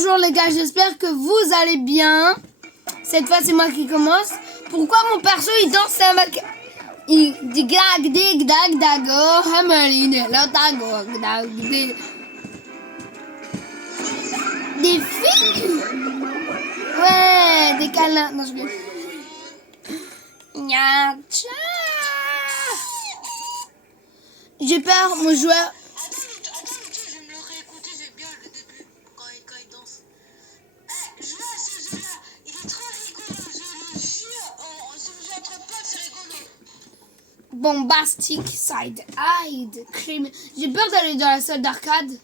Bonjour les gars, j'espère que vous allez bien. Cette fois c'est moi qui commence. Pourquoi mon perso il danse avec... Il dit gag dig dag dago hameline lotago dag dig. Des filles. Ouais, des câlins. Non, je vais... Nyacha. J'ai peur, mon joueur... Bombastic side hide crime. J'ai peur d'aller dans la salle d'arcade.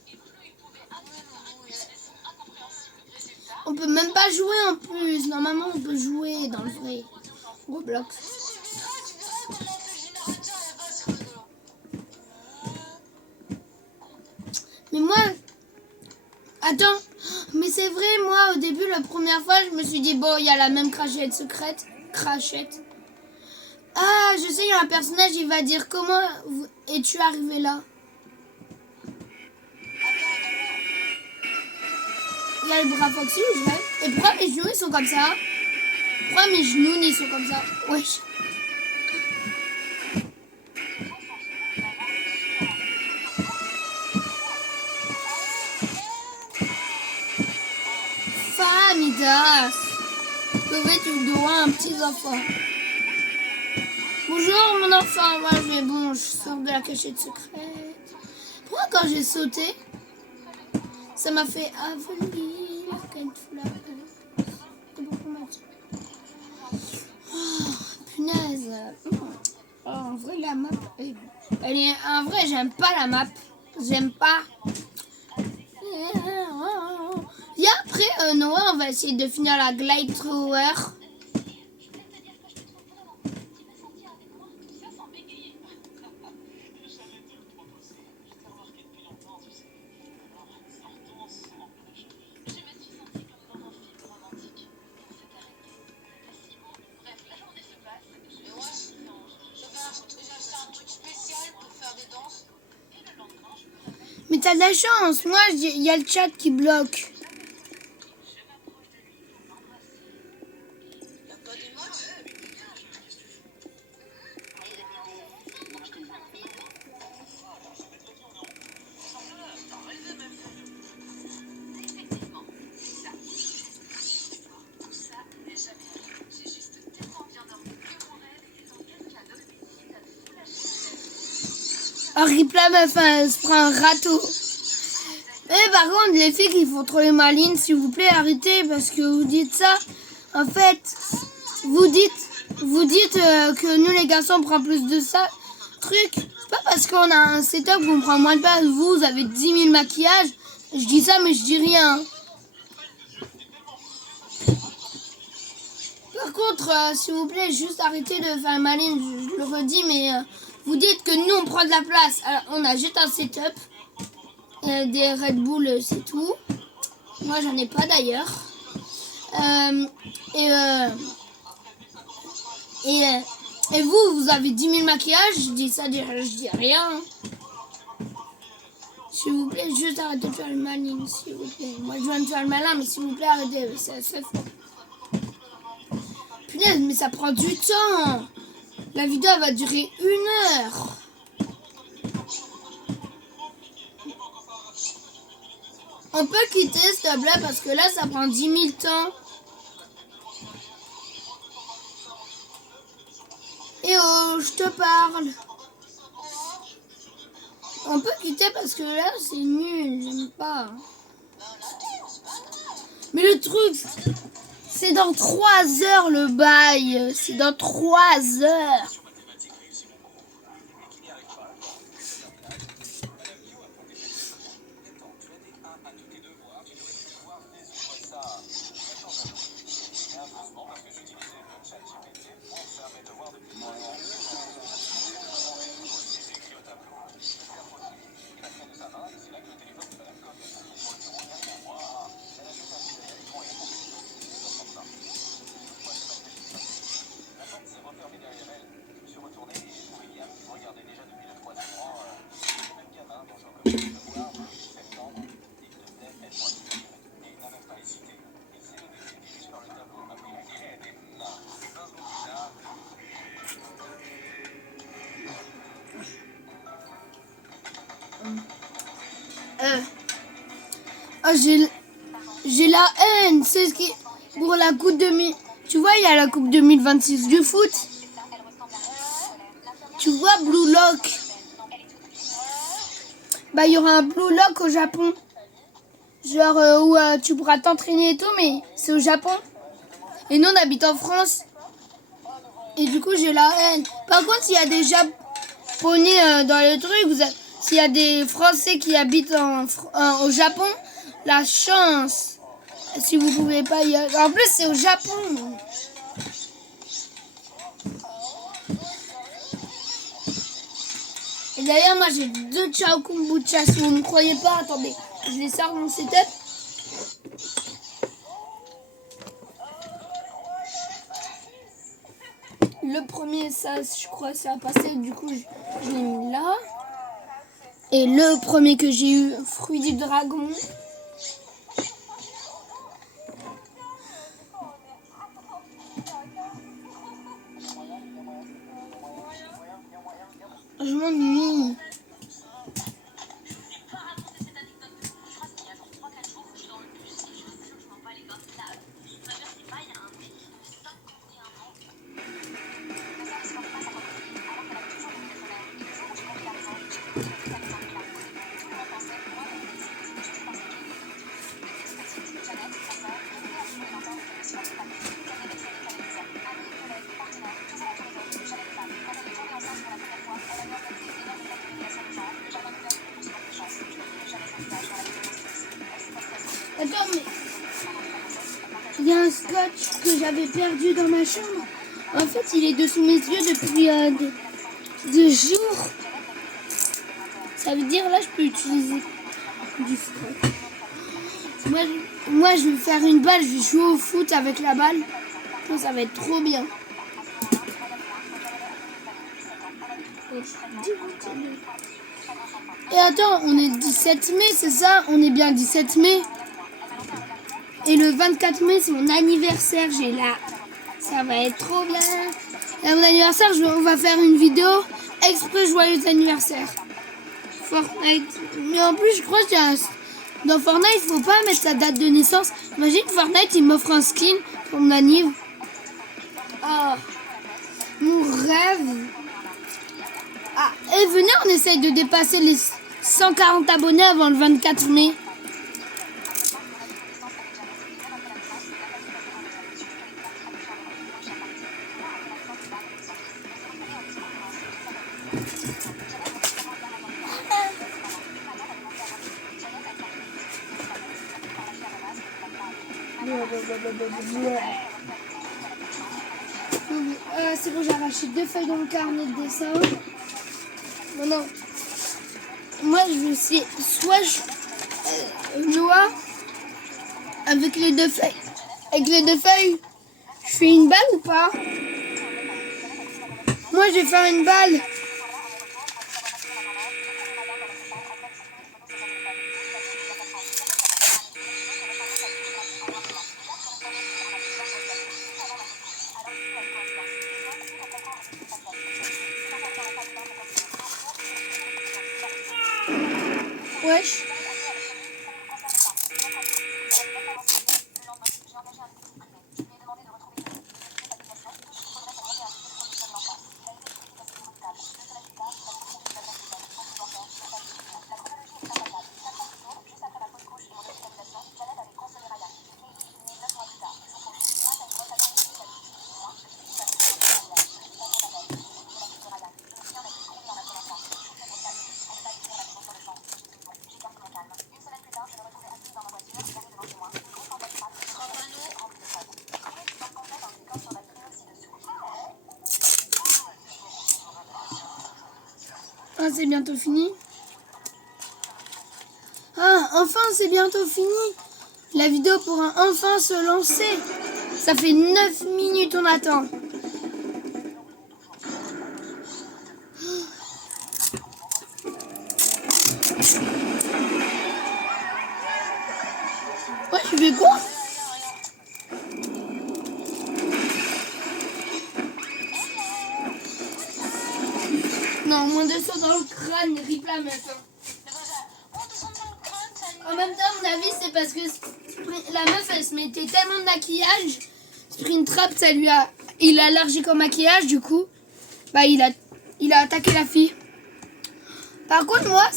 On peut même pas jouer en plus. Normalement on peut jouer dans le vrai Roblox. Mais moi... Attends. Mais c'est vrai, moi au début la première fois je me suis dit bon il y a la même crachette secrète. Crachette. Ah, je sais, il y a un personnage, il va dire comment es-tu arrivé là? Il y a le bras Foxy ou je rêve? Et pourquoi mes genoux ils sont comme ça? Pourquoi mes genoux ils sont comme ça? Wesh. Famidas. Que tu dois un petit enfant. Bonjour mon enfant, moi je vais bon, je sors de la cachette secrète. Pourquoi quand j'ai sauté, ça m'a fait avenir oh, punaise. Oh, en vrai la map, elle est en vrai j'aime pas la map, j'aime pas. Et après Noah on va essayer de finir la Glide Tower. Mais t'as de la chance, moi il y a le chat qui bloque. Un replay meuf, elle se prend un râteau. Mais par contre, les filles qui font trop les malines, s'il vous plaît, arrêtez parce que vous dites ça. En fait, vous dites que nous les garçons on prend plus de ça. Truc, c'est pas parce qu'on a un setup qu'on prend moins de place. Vous avez 10 000 maquillages. Je dis ça, mais je dis rien. Par contre, s'il vous plaît, juste arrêtez de faire maline. Je le redis, mais vous dites que nous on prend de la place. Alors, on a juste un setup. Des Red Bull, c'est tout. Moi, j'en ai pas d'ailleurs. Et vous avez 10 000 maquillages. Je dis ça, je dis rien. S'il vous plaît, juste arrêtez de faire le malin, s'il vous plaît. Moi, je vais me faire le malin, mais s'il vous plaît, arrêtez. C'est fort. Punaise, mais ça prend du temps. La vidéo elle va durer 1 heure. On peut quitter s'il te plaît parce que là ça prend 10 000 temps. Eh oh, je te parle. On peut quitter parce que là c'est nul, j'aime pas. Mais le truc, c'est dans 3 heures le bail. C'est dans 3 heures. j'ai la haine. C'est ce qui pour la coupe 2000. Tu vois, il y a la coupe 2026 du foot. Tu vois, Blue Lock. Bah, il y aura un Blue Lock au Japon. Genre où tu pourras t'entraîner et tout, mais c'est au Japon. Et nous, on habite en France. Et du coup, j'ai la haine. Par contre, s'il y a des Japonais dans le truc, s'il y a des Français qui habitent au Japon, la chance. Si vous pouvez pas y aller. En plus, c'est au Japon. Et d'ailleurs, moi, j'ai 2 Ciao Kombucha. Si vous ne me croyez pas, attendez. Je les sors de mon setup. Le premier, ça, je crois, ça a passé. Du coup, je l'ai mis là. Et le premier que j'ai eu, fruit du dragon. Je m'ennuie. Attends, mais il y a un scotch que j'avais perdu dans ma chambre. En fait, il est dessous mes yeux depuis 2 jours. Ça veut dire là, je peux utiliser du scotch. Moi, je vais faire une balle. Je vais jouer au foot avec la balle. Ça va être trop bien. Et attends, on est le 17 mai, c'est ça? On est bien le 17 mai. Et le 24 mai, c'est mon anniversaire. Ça va être trop bien. Et à mon anniversaire, on va faire une vidéo exprès joyeux anniversaire. Fortnite. Mais en plus, je crois que dans Fortnite, il faut pas mettre sa date de naissance. Imagine Fortnite, il m'offre un skin pour mon anniv. Oh, mon rêve. Ah, et venez, on essaye de dépasser les 140 abonnés avant le 24 mai. C'est bon, j'ai arraché 2 feuilles dans le carnet de dessin. Maintenant, moi je vais essayer soit noir avec les 2 feuilles. Avec les 2 feuilles, je fais une balle ou pas? Moi je vais faire une balle. Wesh. Ah, c'est bientôt fini. Ah, enfin, c'est bientôt fini. La vidéo pourra enfin se lancer. Ça fait 9 minutes, on attend. Ouais, je fais quoi? Non, moins de ça dans le crâne, rip la meuf. En même temps, à mon avis, c'est parce que la meuf, elle se mettait tellement de maquillage. Springtrap, ça lui a... Il est allergique au maquillage, du coup. Bah, il a attaqué la fille. Par contre, moi, là,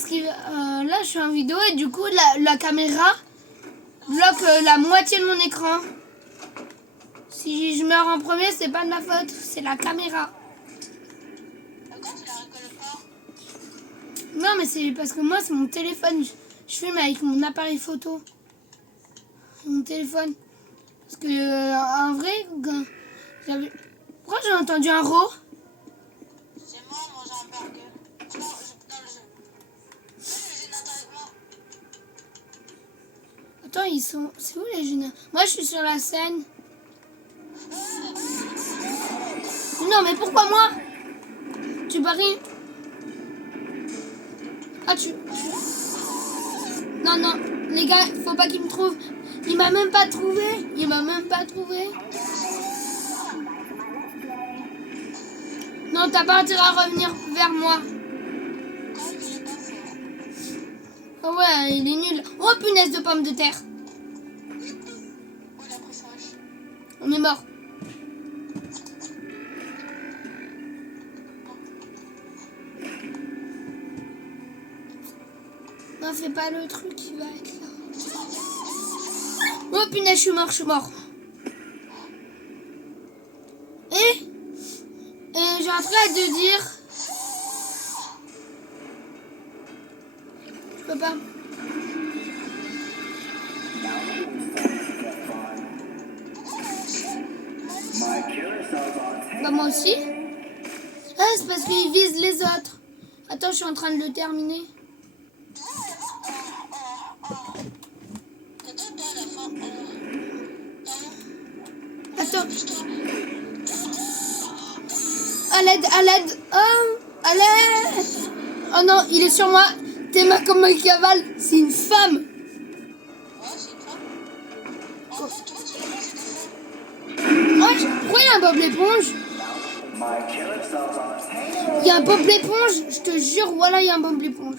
je suis en vidéo et du coup, la caméra bloque la moitié de mon écran. Si je meurs en premier, c'est pas de ma faute, c'est la caméra. Pourquoi tu la récoltes pas? Non, mais c'est parce que moi, c'est mon téléphone. Je filme avec mon appareil photo. Mon téléphone. Parce que, en vrai, quand j'avais... Pourquoi j'ai entendu un ro? C'est moi, manger un burger. Non, dans le jeu. J'ai une avec moi. Attends, ils sont... C'est où les jeunes? Moi, je suis sur la scène. Non, mais pourquoi moi? Tu paries? Ah, Non, non, les gars, faut pas qu'il me trouve. Il m'a même pas trouvé. Il m'a même pas trouvé. Non, t'as pas intérêt à revenir vers moi. Comme il est pas fort. Oh ouais, il est nul. Oh, punaise de pommes de terre. Oh, il a pris son hache. On est mort. Non, fais pas le truc qui va être là. Oh punaise, je suis mort. Et j'ai un truc à te dire. Je peux pas. Bah moi aussi. Ah, c'est parce qu'il vise les autres. Attends, je suis en train de le terminer. Attends. À l'aide. Oh, à l'aide. Oh non, il est sur moi. T'es ma comme un cavale. C'est une femme. Ouais, c'est une femme. En fait, toi, tu l'as mangé des femmes. Oh, pourquoi il y a un Bob l'éponge? Il y a un Bob l'éponge. Je te jure, voilà, il y a un Bob l'éponge.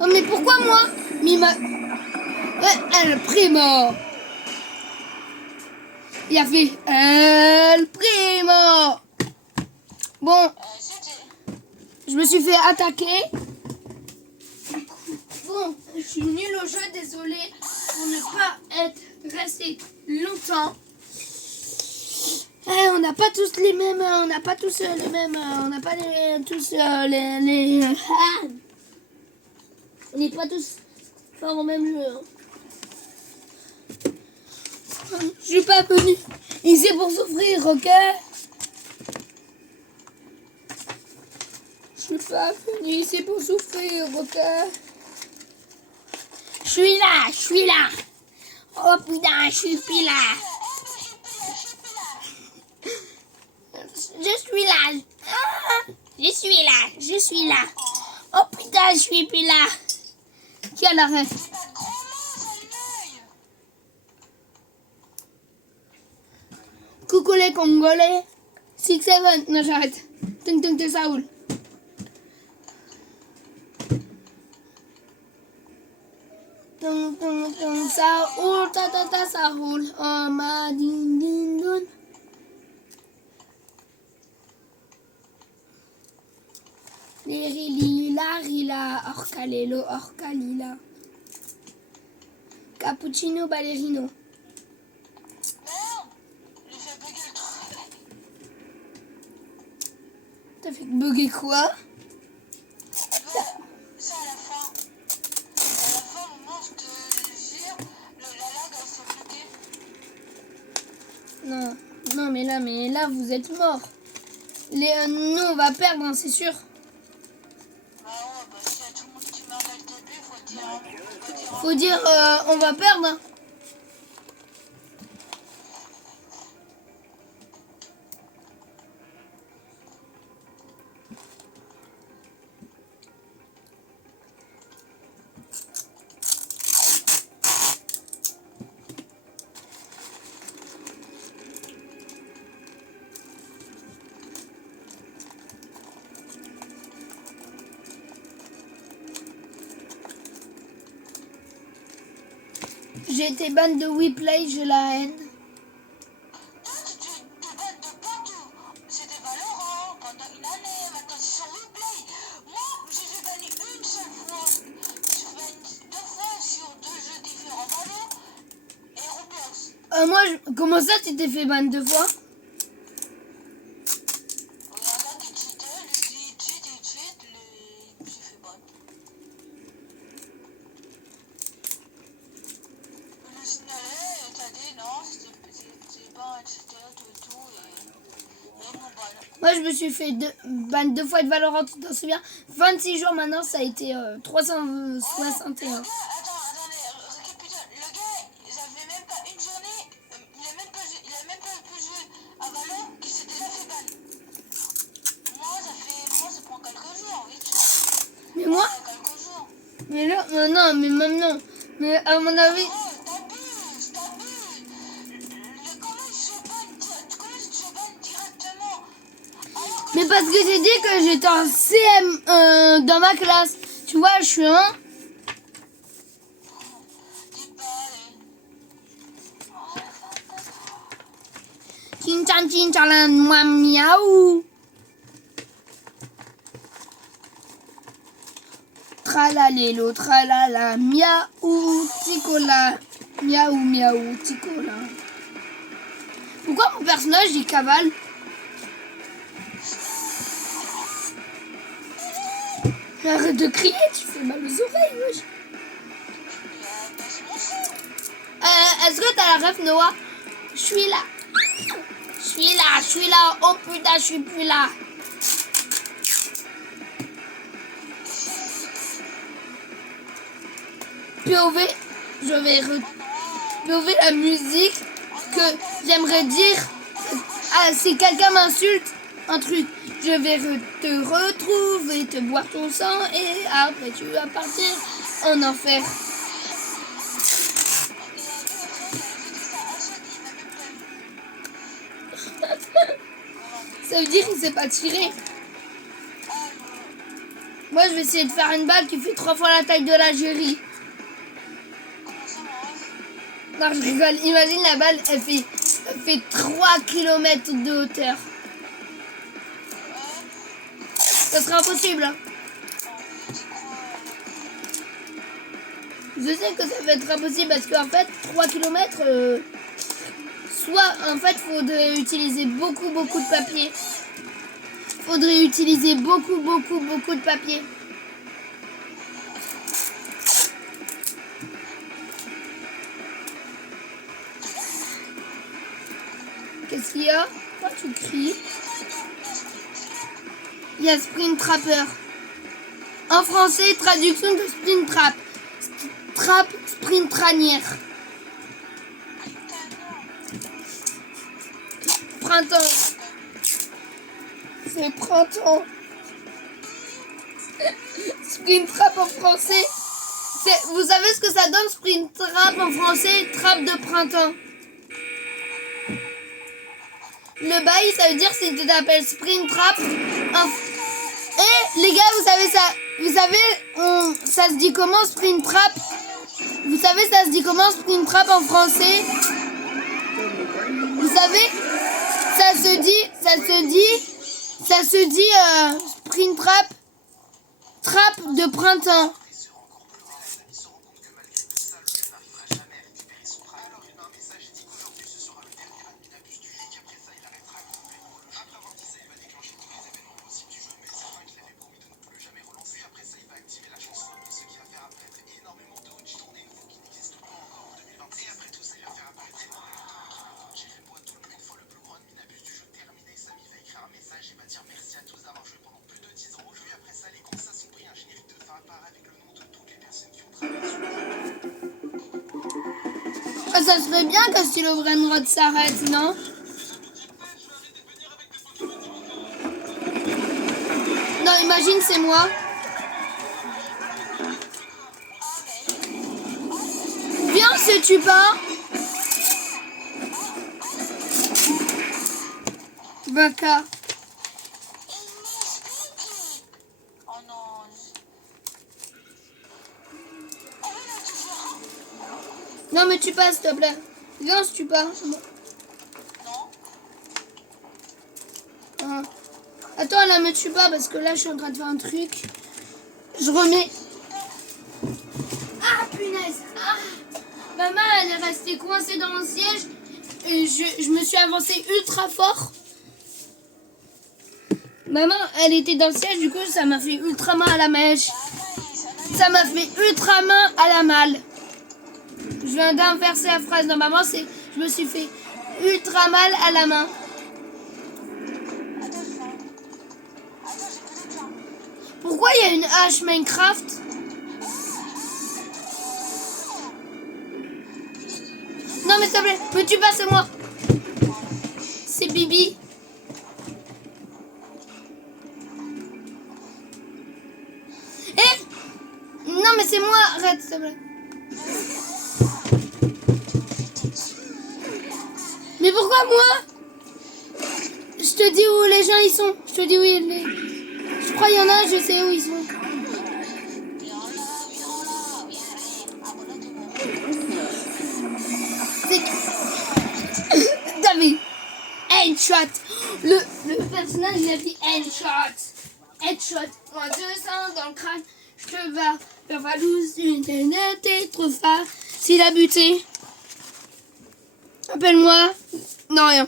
Oh, mais pourquoi moi? Mais il m'a... Ouais, El Primo. Il a fait El Primo. Bon, je me suis fait attaquer. Bon, je suis nulle au jeu, désolé pour ne pas être resté longtemps. On n'a pas tous les mêmes, on n'a pas tous les mêmes, on n'a pas tous les on n'est pas tous forts au même jeu. Hein. Je suis pas venu ici pour souffrir, ok? Je suis pas venu ici pour souffrir, ok? Je suis là. Oh putain, je suis plus là. Je suis là. Oh putain, je suis plus là. Qui a l'arrêt? Coucou les Congolais. 6-7. Non, j'arrête. Tung tung tung, ça roule. Tung tung tung, ça roule. Ta ta ta, ça roule. Oh ma din din don. Rila, orcalelo, orcalila. Cappuccino, ballerino. Merde, j'ai fait bugger le truc. T'as fait bugger quoi? C'est à la fin. À la fin, au moment où je te jure, la lag elle s'est bloquée. Non, mais là, vous êtes morts. Nous, on va perdre, hein, c'est sûr. Bah ouais, bah s'il y a tout le monde qui meurt dès le début, Faut dire, on va perdre. Hein. J'ai été ban de WePlay, je la haine. Toi, tu bannes de partout. C'était Valorant pendant une année. Maintenant, c'est sur Replay. Moi, j'ai fait banni une seule fois. J'ai fait banni 2 fois sur 2 jeux différents. Valo et Roblox. Moi, comment ça, tu t'es fait ban 2 fois? Il y en a qui cheataient, lui dit cheat, j'ai fait ban. Le signalait, t'as dit non, c'est pas un cheater, tout, et mon ban. Moi, je me suis fait ban 2 fois de Valorant, tu t'en souviens? 26 jours maintenant, ça a été 361. Attendez, récapitule. Le gars, il avait même pas une journée, il a même pas pu jouer à Valor, qui s'est déjà fait ban. Moi, ça prend quelques jours, vite fait. Mais moi, Quelques jours. mais là, non, mais maintenant, mais à mon avis, Oh, t'abuses. Comment tu se ban directement? Alors que mais parce que j'ai dit que j'étais en CM dans ma classe. Tu vois, je suis un. dis pas, Chin chan moi miaou. Tralalélo, tralala, miaou, ticola. Miaou, ticola. Pourquoi mon personnage il cavale? Mais arrête de crier, tu fais mal aux oreilles, wesh. Est-ce que t'as la ref, Noah? Je suis là. Oh putain, je suis plus là. POV, POV la musique que j'aimerais dire. Ah, si quelqu'un m'insulte, un truc. Je vais te retrouver, te boire ton sang et après tu vas partir en enfer. Ça veut dire qu'il s'est pas tiré. Moi, je vais essayer de faire une balle qui fait 3 fois la taille de l'Algérie. Non, je rigole. Imagine la balle, elle fait 3 km de hauteur. Ça sera impossible. Hein. Je sais que ça va être impossible parce qu'en fait, 3 km, soit en fait, faudrait utiliser beaucoup de papier. Faudrait utiliser beaucoup de papier. Qu'est-ce qu'il y a? Pourquoi tu cries? Il y a Sprint Trapper. En français, traduction de Sprint Trap. Trap, Sprint Tranière. Printemps. C'est printemps. Sprint Trap en français. Vous savez ce que ça donne, Sprint Trap en français? Trappe de printemps. Le bail, ça veut dire si tu t'appelles Sprint Trap. Et les gars, vous savez, ça se dit comment Sprint Trap? Vous savez, ça se dit comment Sprint Trap en français? Vous savez, ça se dit Sprint Trap, trappe de printemps. Ça serait bien que Stylo Brainrot s'arrête, non? Non, imagine, c'est moi. Viens, se tue pas. Baka. Oh non. Non, mais tu passes, s'il te plaît. Lance, tu pas. Non. Ah. Attends, là, me tue pas parce que là, je suis en train de faire un truc. Je remets. Ah, punaise. Ah. Maman, elle est restée coincée dans mon siège. Et je me suis avancée ultra fort. Maman, elle était dans le siège, du coup, ça m'a fait ultra mal à la mèche. Ça m'a fait ultra mal à la malle. Je viens d'inverser la phrase de maman, c'est je me suis fait ultra mal à la main. Pourquoi il y a une hache Minecraft? Non mais s'il te plaît, me tue pas, c'est moi. C'est Bibi. Eh, non mais c'est moi, arrête s'il te plaît. Mais pourquoi moi? Je te dis où les gens ils sont. Je te dis où il est. Je crois qu'il y en a, je sais où ils sont. T'as vu? Headshot. Le personnage il a dit headshot. Headshot. Moi 200 dans le crâne. Je te bats. Faire Valouz, une t'es trop fort. S'il a buté. Appelle-moi. Non, rien.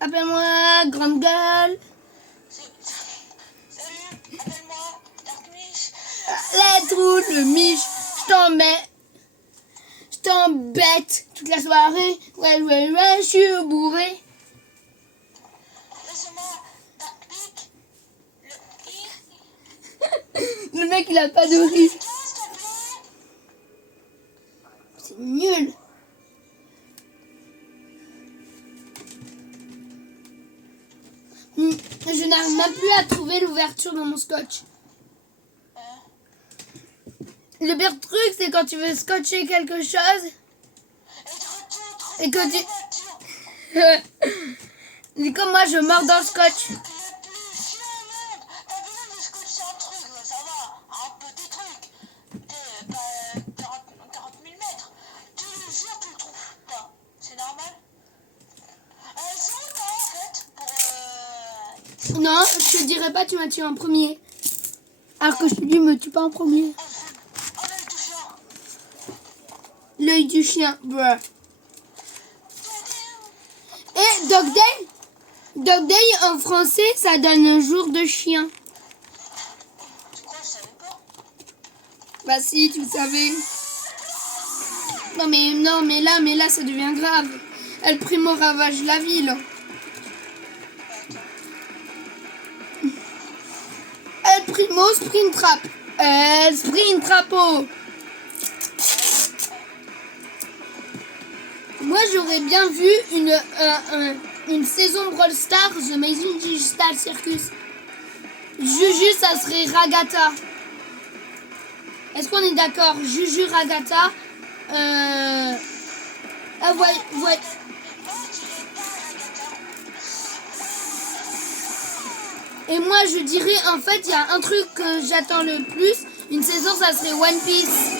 Appelle-moi grande gueule. Salut, appelle-moi Dark Mish. La trou, le miche. Je t'embête toute la soirée. Ouais, je suis bourré. Laisse-moi Dark Mish. Le mec, il a pas de rire. S'il te plaît. C'est nul. Je n'arrive même plus à trouver l'ouverture dans mon scotch. Le pire truc, c'est quand tu veux scotcher quelque chose et que tu... Et comme moi, je mords dans le scotch. Le plus chiant au monde. T'as besoin de scotcher un truc, ça va. Un petit truc. T'es pas 40 000 mètres. Tu le gires, tu le trouves pas. C'est normal. C'est où toi en fait pour Non, je te dirai pas, tu m'as tué en premier. Alors que je te dis, me tue pas en premier. Oh l'œil du chien. L'œil du chien, bruh. Et Dog Day? Dog Day en français, ça donne un jour de chien. Tu crois que je savais pas? Bah si, tu le savais. Non mais là ça devient grave. El Primo ravage la ville. El Primo sprint trap. El sprint trapo. Moi j'aurais bien vu une saison Brawl Stars The Amazing Digital Circus. Juju ça serait Ragata. Est-ce qu'on est d'accord? Juju Ragata. Ah ouais. Et moi je dirais en fait il y a un truc que j'attends le plus. Une saison ça serait One Piece.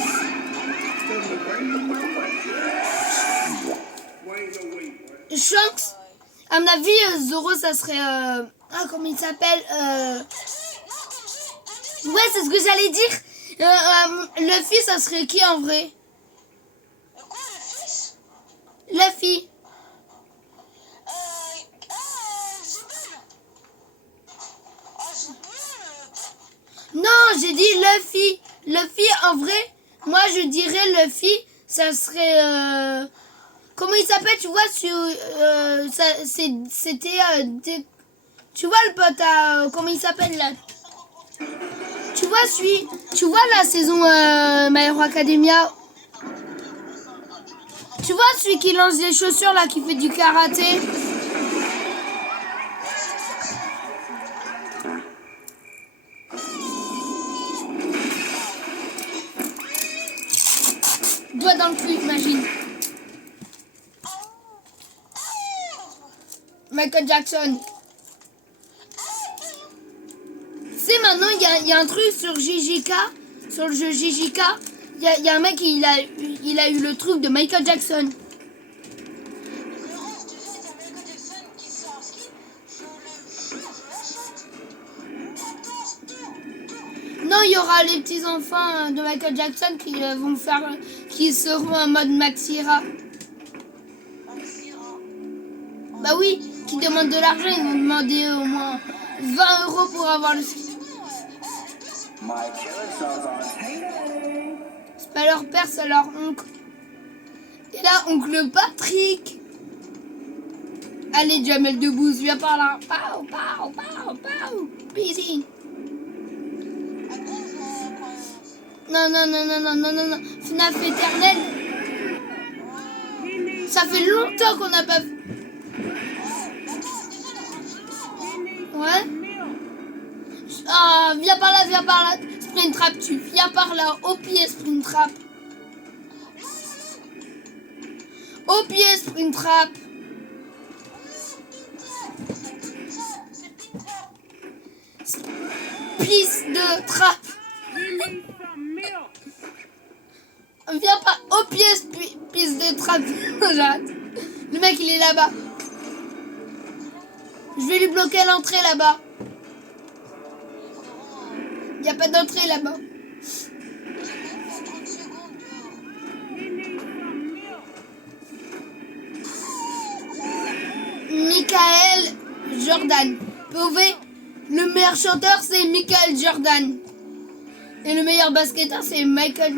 Shanks, à mon avis, Zoro, ça serait... comment il s'appelle Ouais, c'est ce que j'allais dire. Luffy, ça serait qui en vrai? Quoi le fils? Luffy. Zubul. Ah Zubul. Non, j'ai dit Luffy. Luffy, en vrai, moi, je dirais Luffy, ça serait... Comment il s'appelle, tu vois, c'était... Tu vois le pote à... comment il s'appelle là? Tu vois la saison My Hero Academia? Tu vois celui qui lance les chaussures là, qui fait du karaté? Doigt dans le cul, imagine. Michael Jackson. Tu sais, maintenant, il y a un truc sur GGK. sur le jeu JJK, il y a un mec, il a eu le truc de Michael Jackson. Frérot, je te dis, il y a Michael Jackson qui sort en ski. Je le jure, je l'achète. Attends, tout. Non, il y aura les petits enfants de Michael Jackson qui seront en mode Maxira. Bah oui, qui demandent de l'argent, ils vont demander au moins 20 € pour avoir le ski. C'est pas leur père, c'est leur oncle. Et là, oncle Patrick. Allez, Jamel Debbouze, viens par là. Pow, pow, pow, pow. Busy. Non, non, non, non, non, non, non, non. FNAF éternel. Ça fait longtemps qu'on n'a pas... Ouais. Ah, viens par là, viens par là. Springtrap, tu viens par là. Au pied, Springtrap. Au pied, Springtrap. Pisse de trap. Viens pas au pied, pisse de trap. J'arrête. Le mec, il est là-bas. Je vais lui bloquer l'entrée là-bas. Il n'y a pas d'entrée là-bas. Michael Jordan. POV, le meilleur chanteur c'est Michael Jordan. Et le meilleur basketteur c'est Michael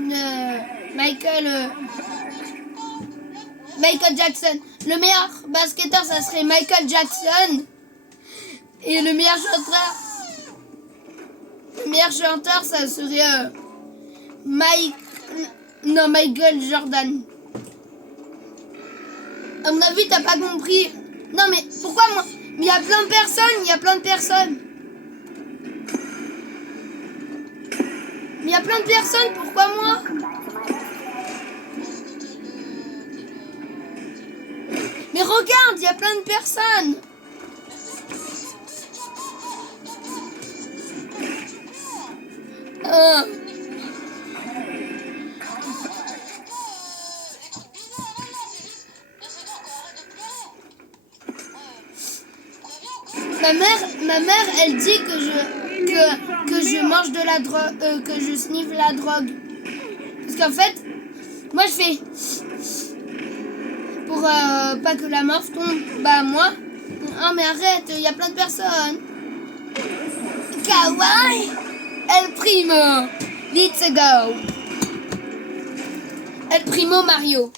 Jackson. Le meilleur basketteur ça serait Michael Jackson. Et le meilleur chanteur ça serait Michael Jordan. À mon avis t'as pas compris. Non mais pourquoi moi? Il y a plein de personnes, il y a plein de personnes. Mais il y a plein de personnes, pourquoi moi? Mais regarde, il y a plein de personnes. Ma mère, elle dit que je mange de la drogue, que je sniffe la drogue. Parce qu'en fait, moi je fais pour pas que la morphe tombe. Bah moi, ah mais arrête, il y a plein de personnes. Kawaii, El Primo, let's go. El Primo Mario,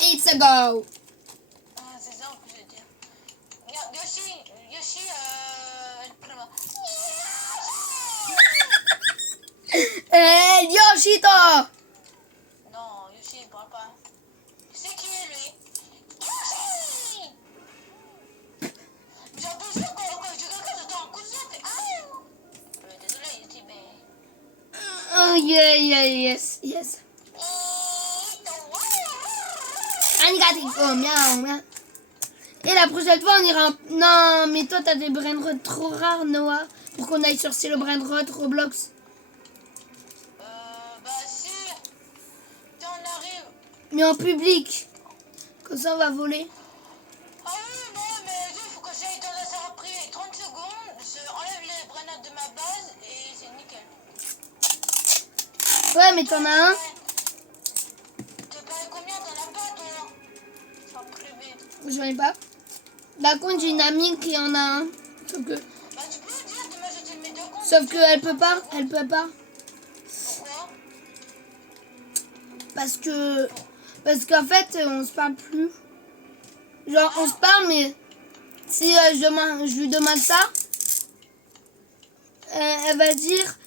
it's a go. C'est ça que je veux dire. Yoshi, El Primo. Yoshito. Non, Yoshi, il parle pas. C'est qui est lui? Yoshi! J'ai besoin que je regarde dans un coup de sauce. Désolé, Yoshi, mais... Oh yeah, yes. Arigato, miaou, miaou. Et la prochaine fois, on ira en... Non, mais toi, t'as des brainrots trop rares, Noah. Pour qu'on aille sur le brainrot Roblox. Bah si. Si on arrive... Mais en public. Comme ça, on va voler. Ah oui, non, mais il faut que j'aille dans la... Ça a pris 30 secondes. Je enlève les grenades de ma base et c'est nickel. Ouais, mais t'en as un. T'as pas combien? T'en as pas, toi? Sans privé. J'en ai pas. Par contre, j'ai une amie qui en a un. Sauf que... Bah tu peux dire de m'ajouter mes deux comptes. Sauf qu'elle peut pas. Elle peut pas. Pourquoi? Parce qu'en fait, on se parle plus. Genre, on se parle, mais si je lui demande ça, elle va dire,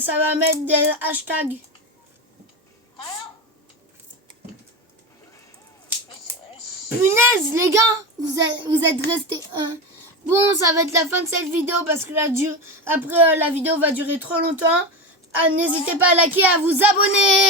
ça va mettre des hashtags. Punaise, les gars, vous êtes restés. Bon, ça va être la fin de cette vidéo parce que après la vidéo va durer trop longtemps. N'hésitez pas à liker, à vous abonner.